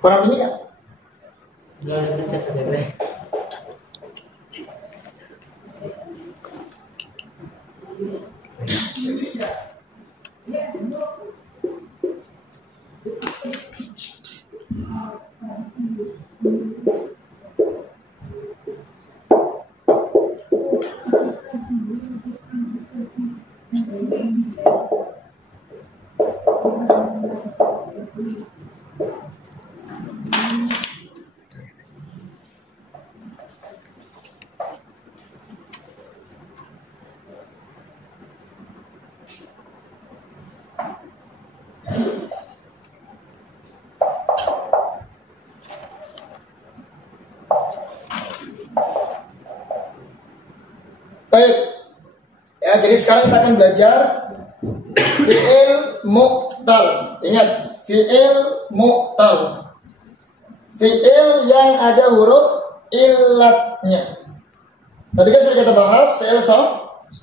Kurang tinggi kan? Baik. Ya, jadi sekarang kita akan belajar fi'il mu'tal. Ingat, fi'il mu'tal. Fi'il yang ada huruf illatnya. Tadi kan sudah kita bahas fi'il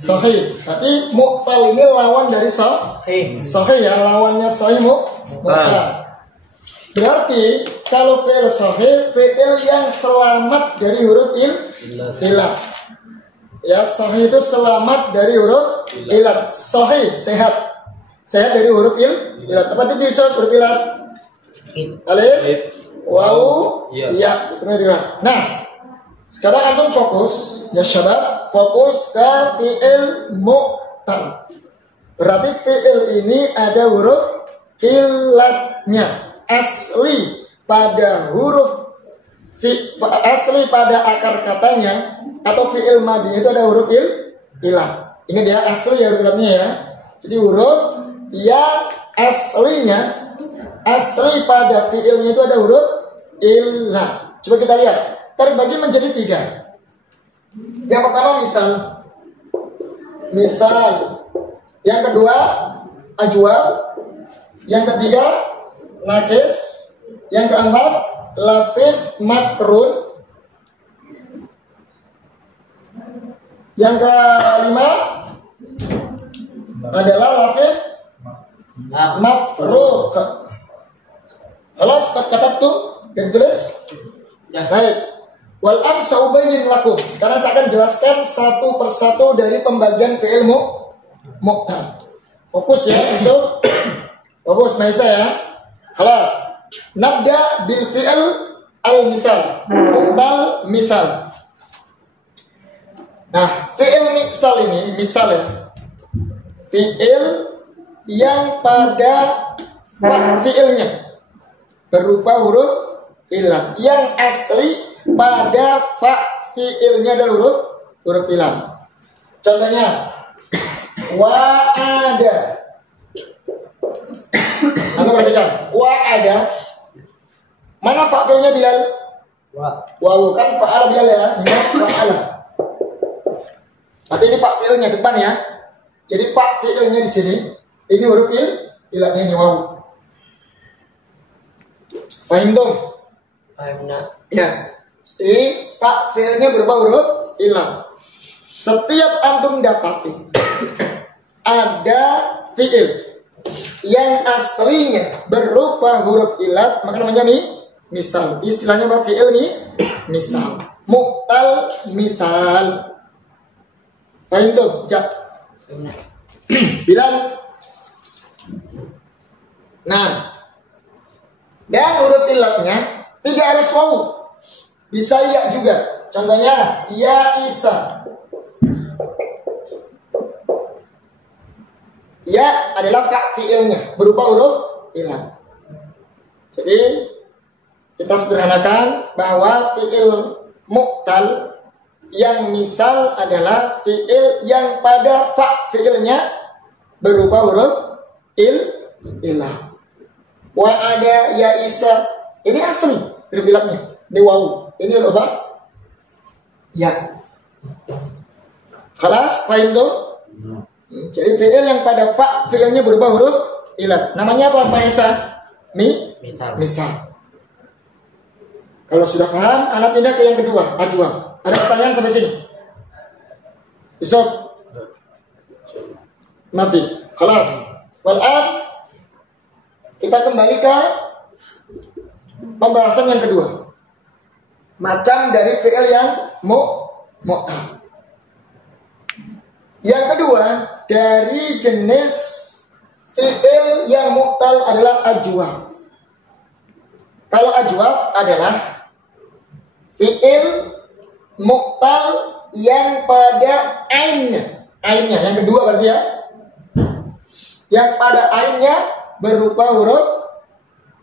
sahih. Berarti mu'tal ini lawan dari sahih ya, lawannya sahih mu'tal. Berarti kalau fi'il sahih, fi'il yang selamat dari huruf illat. Ya, sahih itu selamat dari huruf illat. Sahih, sehat. Sehat dari huruf illat. Apa itu bisa huruf illat? Alif, wawu, ya. Nah, sekarang antum fokus, ya syabab, fokus ke fi'il mu'tal. Berarti fi'il ini ada huruf illatnya. Asli pada huruf asli pada akar katanya atau fi'il madhi itu ada huruf illat. Ini dia asli ya huruf illatnya ya. Jadi huruf yang aslinya asli pada fi'ilnya itu ada huruf illat. Coba kita lihat. Terbagi menjadi 3. Yang pertama misal. Yang kedua ajwab. Yang ketiga nakis. Yang keempat lafif makrun. Yang kelima adalah lafif mafruq. Kelas kata tuh dan tulis. Baik. Wal an saubayyin lakum. Sekarang saya akan jelaskan satu persatu dari pembagian fi'il mu'tal. Fokus ya, Yusuf. Fokus Maisa ya. Kelas. Nabda bil fi'il al-misal. Mu'tal misal. Nah, fi'il misal ini, misal ya. Fi'il yang pada fi'ilnya berupa huruf illat. Yang asli pada fi'ilnya adalah huruf illat. Contohnya, wa'ada. Anda perhatikan, wa'ada. Mana fa'ilnya Bilal? Wawu kan fa'ala Bilal ya. Ini fa'ala. Berarti ini fa'ilnya depan ya. Jadi fa'ilnya di sini. Ini huruf illatnya ini wawu. Paham dong? Paham nak? Ya. Ini fa'ilnya berupa huruf illat. Setiap antum dapati ada fi'il yang aslinya berupa huruf illat, maka namanya misal. Istilahnya apa fi'il misal. Mu'tal misal. Paham tuh? Bilang. Nah, dan huruf illatnya tidak harus wawu, bisa ya juga. Contohnya ya Isa. Ya adalah fi'ilnya berupa huruf illat. Jadi kita sederhanakan bahwa fi'il mu'tal yang misal adalah fi'il yang pada fi'ilnya berupa huruf illat. Wa ada ya Isa. Ini asli huruf illatnya. Ini wawu. Ini huruf apa? Ya. Khalas, paham tuh? Jadi fi'il yang pada fi'ilnya berubah huruf illat. Namanya apa Pak Isa? Misal. Kalau sudah paham, anak pindah ke yang kedua, ajwab. Ada pertanyaan sampai sini? Besok. Mafi. Khalas. Wal'ad kita kembali ke pembahasan yang kedua. Macam dari fi'il yang mu'tal. Yang kedua, dari jenis fi'il yang mu'tal adalah ajwaf. Kalau ajwaf adalah fi'il mu'tal yang pada ainnya. Ainnya, yang kedua berarti ya. Yang pada ainnya berupa huruf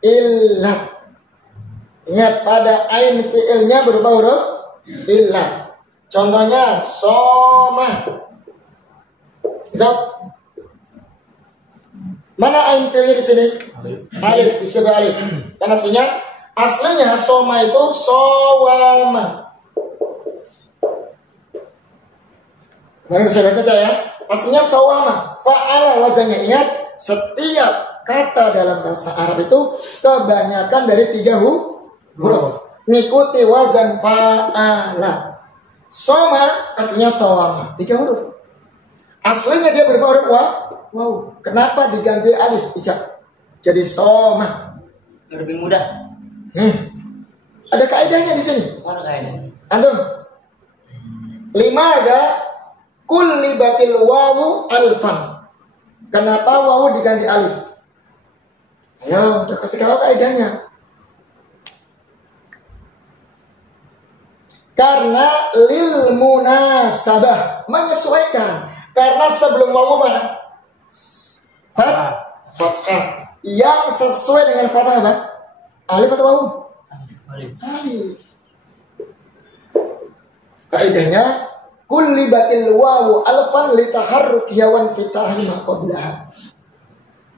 illat. Ingat, pada ain fi'ilnya berupa huruf illat. Contohnya soma. Zat. Mana ain fi'ilnya di sini? Alif, disebut alif. Karena aslinya soma itu sowama. Mari saya baca ya. Aslinya sowama. Fa'ala wazannya. Ingat, setiap kata dalam bahasa Arab itu kebanyakan dari 3 huruf. Ngikuti wazan fa'ala. Soma aslinya sowama, 3 huruf. Aslinya dia berupa huruf wow. Kenapa diganti alif? Jadi soma. Lebih mudah. Ada kaidahnya di sini. Mana kaidahnya? Antum. 5 ada kullibatil wawu alfan. Kenapa wawu diganti alif? Ayo, udah kasih tahu kaidahnya. Karena lil munasabah, menyesuaikan. Karena sebelum wawu mana? Fathah. Yang sesuai dengan fathah apa? Alif atau wawu? Alif. Kaidahnya kullibatil wawu alfan litaharruk yawan fitahi ma qablaha.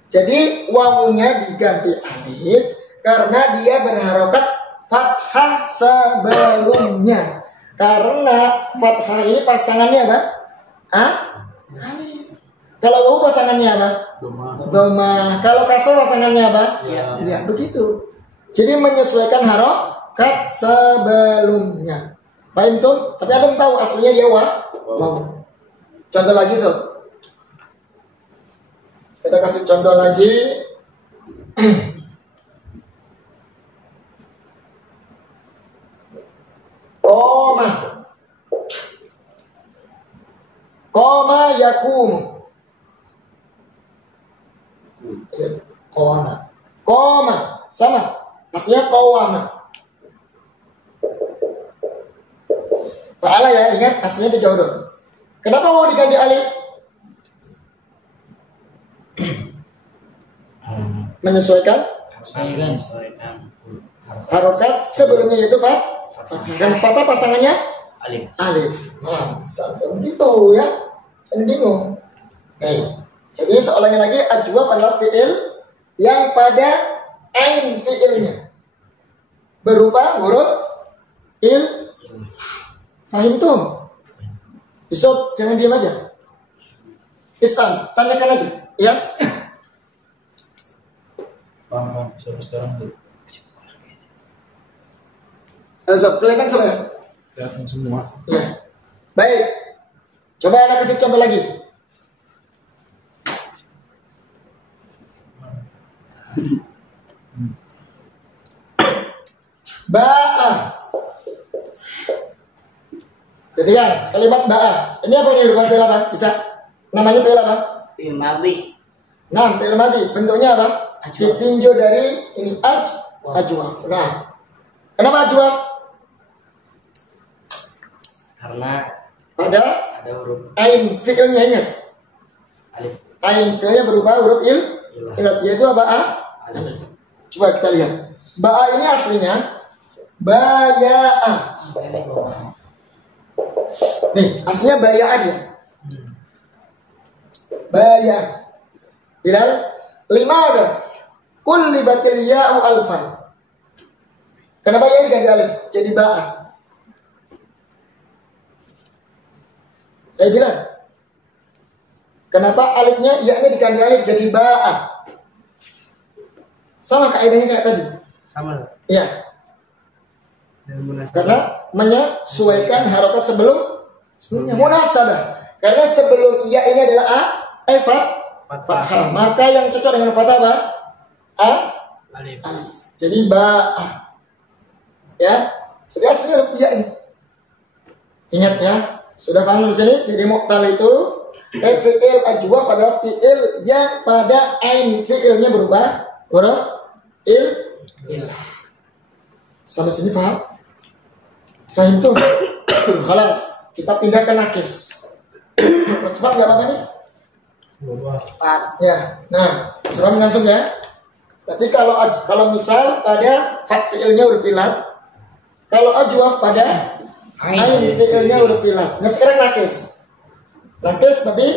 Jadi wawunya diganti alif karena dia berharokat fathah sebelumnya. Karena fathah ini pasangannya apa? Alif. Kalau wawu pasangannya apa? Doma. Kalau kasrah pasangannya apa? Iya, begitu. Jadi menyesuaikan harokat sebelumnya. Paham tuh? Tapi antum tahu aslinya dia wawu. Contoh lagi sob. Kita kasih contoh lagi. Koma yakum. Koma sama. Aslinya qawama. Fa'ala ya, ingat aslinya 3 huruf. Kenapa mau diganti alif? Menyesuaikan harokat sebelumnya yaitu fathah. Dan fathah pasangannya alif. Nah, sampai begitu ya. Jangan bingung. Jadi soalannya lagi, ajwaf adalah fi'il yang pada ain fi'ilnya berupa huruf il. Fahim tuh? Besok jangan diam aja. Isam, tanyakan aja, ya. Paham, sekarang tuh. Sob, kelihatan semua? Kelihatan semua. Ya. Baik. Coba anak kasih contoh lagi. Ba'a. Jadi kan kalimat ba'a. Ini apa nih, bukan fi'il apa? Bisa. Namanya fi'il apa? Fi'il madhi. Nah, fi'il madhi. Bentuknya apa? Ditinjau dari ini ajwaf. Nah, kenapa ajwaf? Karena Pada huruf ain fi'ilnya, ingat. alif. Ain fi'ilnya berupa huruf ilat, yaitu apa? Alif. Coba kita lihat. Ba'a ini aslinya baya'a. Nih, aslinya baya'a dia. Baya. Bilal 5 ada. Kullibatil ya'u alfan. Kenapa ya ganti alif? Jadi ba'a. Bilal. Kenapa alifnya ya-nya diganti alif jadi ba'a? Sama kaidahnya kayak tadi. Sama. Iya. Karena menyesuaikan harokat sebelumnya. Munasabah. Karena sebelum ya ini adalah fathah. Maka yang cocok dengan fathah apa? Alif. Jadi ba'ah. Ya. Jadi aslinya huruf iya ini. Ingat ya. Sudah paham di sini? Jadi mu'tal itu fi'il ajwaf adalah fi'il yang pada ain fi'ilnya berubah huruf ilah. Sampai sini paham? Paham tuh? Khalas. Kita pindah ke nakis. Cepat nggak apa-apa nih? Cepat. Ya. Nah, sudah langsung ya. Berarti kalau misal pada fi'ilnya huruf ilah, kalau ajwaf pada ain fi'ilnya huruf ilah. Nah sekarang nakis. Nakis berarti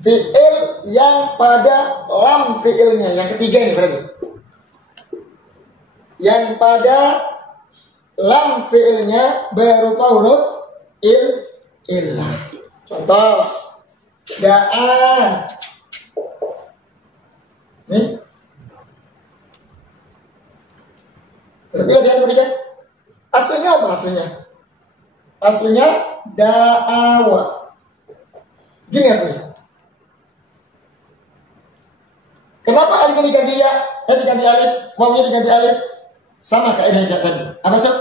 fi'il yang pada lam fi'ilnya. Yang ketiga ini berarti. Yang pada lam fi'ilnya berupa huruf ilah. Contoh. Da'a. Nih. Huruf ilah yang ketiga. Aslinya apa aslinya? Aslinya da'awa. Gini aslinya. Kenapa alifnya diganti ya? Diganti alif, wawnya diganti alif. Sama kayak yang tadi. Apa sih?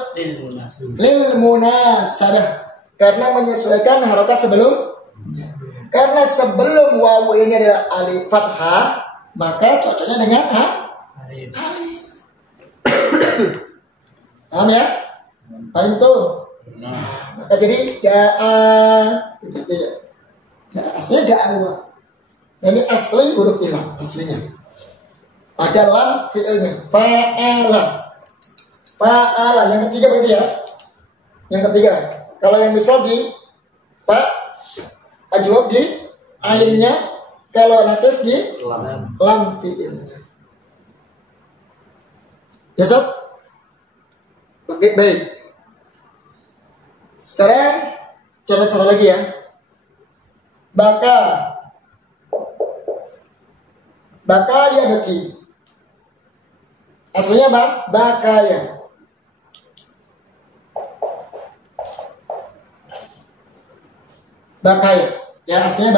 Lil munasabah. Karena menyesuaikan harokat sebelum. Karena sebelum wawu ini adalah alif fathah, maka cocoknya dengan alif. Paham ya? Paham tuh? Maka jadi da'a begitu ya. Aslinya da'awa. Ini asli huruf ilah aslinya. Ada lam fi'ilnya. Fa'ala. Yang ketiga berarti ya. Yang ketiga. Kalau yang misal di ajwab di ainnya. Kalau nakis di lam fi'ilnya. Ya sob? Baik. Sekarang contoh satu lagi ya. Baka ya beki. Aslinya apa? Bakaya. Bakaya. Ya aslinya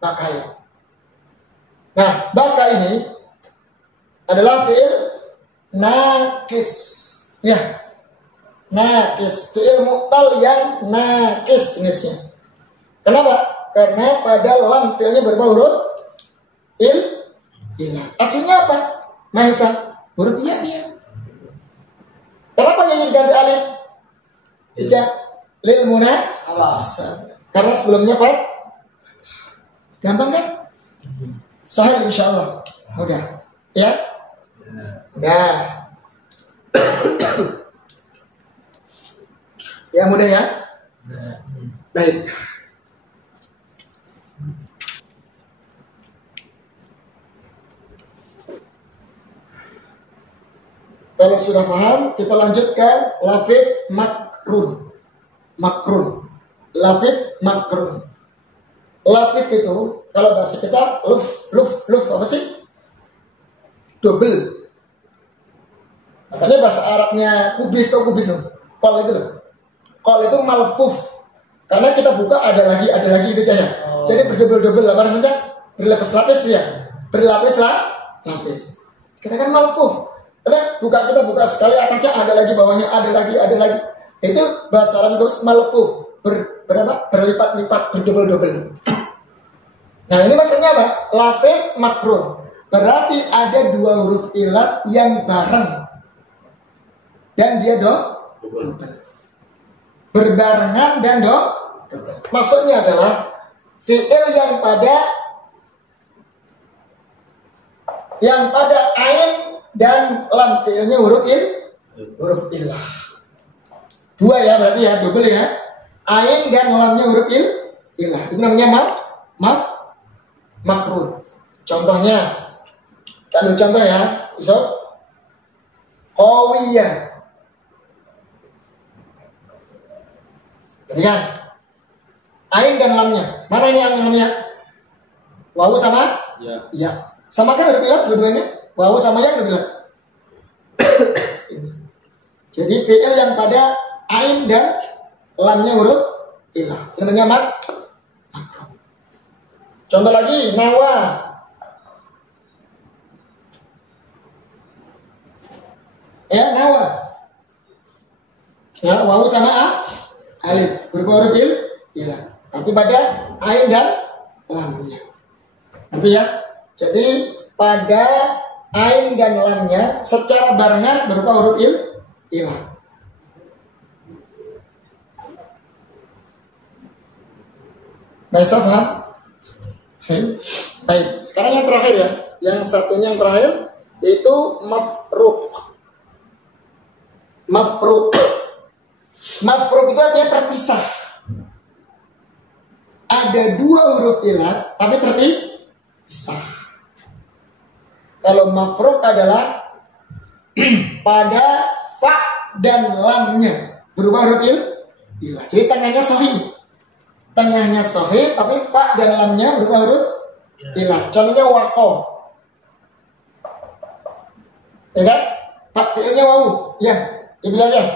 bakaya. Nah, baka ini adalah fi'il nakis. Ya. Nakis, fi'il mu'tal yang nakis jenisnya. Kenapa? Karena pada lam fi'ilnya berupa huruf ilah. Aslinya apa? Mahisa, huruf iya dia. Kenapa yang diganti alif? Ija lil munasabah. Karena sebelumnya gampang kan? Sahih insyaallah. Mudah. Ya? Udah. Ya mudah ya? Baik. Kalau sudah paham, kita lanjut ke lafif makrun. Lafif makrun. Lafif itu kalau bahasa kita luf apa sih? Double. Makanya bahasa Arabnya kubis atau kubis loh. Kol itu loh. Kol itu malfuf. Karena kita buka ada lagi itu aja. Jadi berdouble-double apa namanya? Berlapis-lapis ya. Berlapis-lapis. Kita kan malfuf. Karena kita buka sekali atasnya ada lagi, bawahnya ada lagi. Itu bahasa Arab terus malfuf. Berlipat-lipat, berdouble-double. Nah ini maksudnya apa? Lafif makrun. Berarti ada dua huruf ilat yang bareng. Dan dia double. Berbarengan dan double. Maksudnya adalah fi'il yang pada ain dan lam fi'ilnya huruf ilah. Dua ya berarti ya, double ya. Ain dan lamnya huruf ilah. Itu namanya makrun. Contohnya, kita ambil contoh ya. Qawiyah. Ya. Ain dan lamnya. Mana ini ain dan lamnya? Wawu sama? Ya. Sama kan huruf ilah dua-duanya? Wawu sama ya huruf ilah. Jadi fi'il yang pada ain dan lamnya huruf ilah. Itu namanya makrun. Contoh lagi, nawa. Ya, nawa. Ya, wawu sama alif berupa huruf ilah. Nanti pada ain dan lamnya. Nanti ya. Jadi pada ain dan lamnya secara barengan berupa huruf ilah. Bisa paham? Baik. Sekarang yang terakhir ya. Yang satunya yang terakhir itu mafruq. Mafruq. Mafruq itu artinya terpisah. Ada dua huruf ilat tapi terpisah. Kalau mafruq adalah pada fa dan lamnya berubah huruf ilat. Jadi tengahnya sahih. Tengahnya sahih tapi fa dan lamnya berubah huruf ilat. Contohnya waqo. Ya kan? Fa fi'ilnya wawu. Ya, dibilangnya.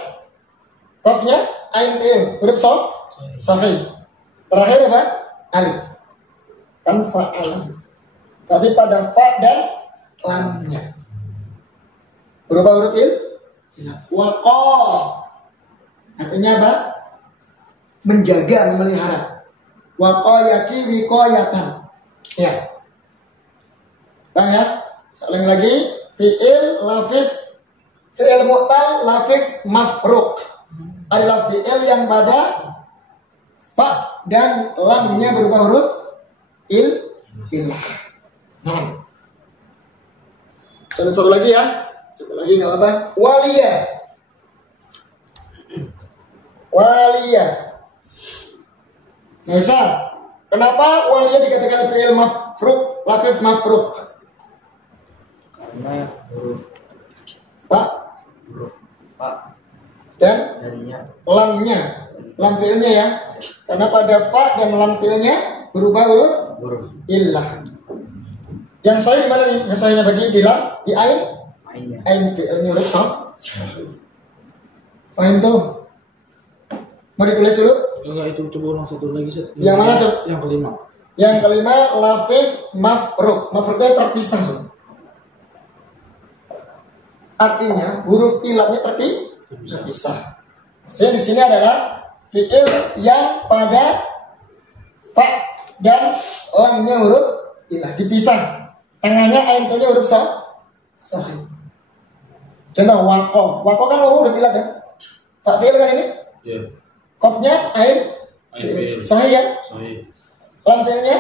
Qafnya ain fi'il, huruf sahih. Terakhir apa? Alif. Kan fa'al. Berarti pada fa dan lamnya berubah huruf ilat. Waqo. Artinya apa? Menjaga, memelihara. Waqayaki wiqayatan. Ya. Bang ya. Saling lagi. Fi'il lafif. Fi'il mu'tal lafif mafruq. Adalah fi'il yang pada fa dan lamnya berubah huruf ilah. Nah. Contoh satu lagi ya. Contoh lagi nggak apa-apa. Waliyah. Waliyah. Bisa. Kenapa waliyah dikatakan fi'il mafruq, lafif mafruq? Karena huruf fa dan darinya lamnya, lam fi'ilnya ya. Karena pada fa dan lam fi'ilnya berubah huruf ilah. Yang sahih mana nih? Yang sahihnya bagi di lam, di mainnya. ain fi'ilnya huruf sahih. Faham tuh? Mau ditulis dulu? Enggak, itu coba ulang satu lagi. Yang mana, Sob? Yang kelima. Yang kelima lafif mafruq. Mafruqnya terpisah, Sob. Artinya huruf ilatnya terpisah. Maksudnya di sini adalah fi'il yang pada fa dan lamnya huruf ilah dipisah. Tengahnya ain fi'ilnya huruf sahih. Contoh waqo. Waqo kan huruf ilat kan? Fa fi'il kan ini? Iya. Qafnya ain fi'il. sahih kan? Sahih. Lam fi'ilnya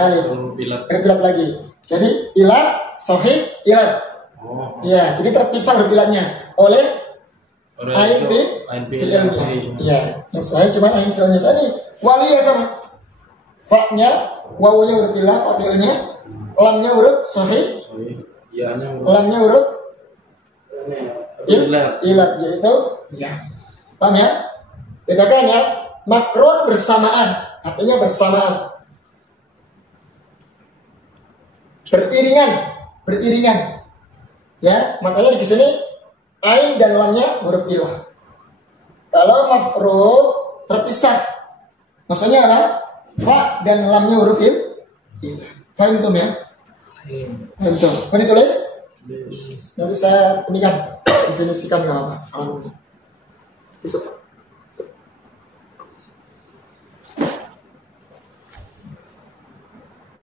alif. Huruf ilat. Ilat lagi. Jadi ilat sahih ilat. Oh. Ya, jadi terpisah huruf ilatnya oleh ain fi'ilnya. Iya, yang sahih cuma ain fi'ilnya. Jadi waliyah sama fa-nya, wawunya huruf ilah, fa fi'ilnya, lamnya huruf sahih, Iya-nya lamnya huruf ilat. ilat, yaitu ya. Paham ya? Bedakan ya, makrun bersamaan, artinya bersamaan. Beriringan. Ya, makanya di sini ain dan lamnya huruf ilah. Kalau mafruq terpisah, maksudnya apa? Fa dan lamnya huruf ilah. Faham tuh ya? Faham tuh. Mau ditulis? Nanti saya ini kan definisikan nggak apa-apa. Besok.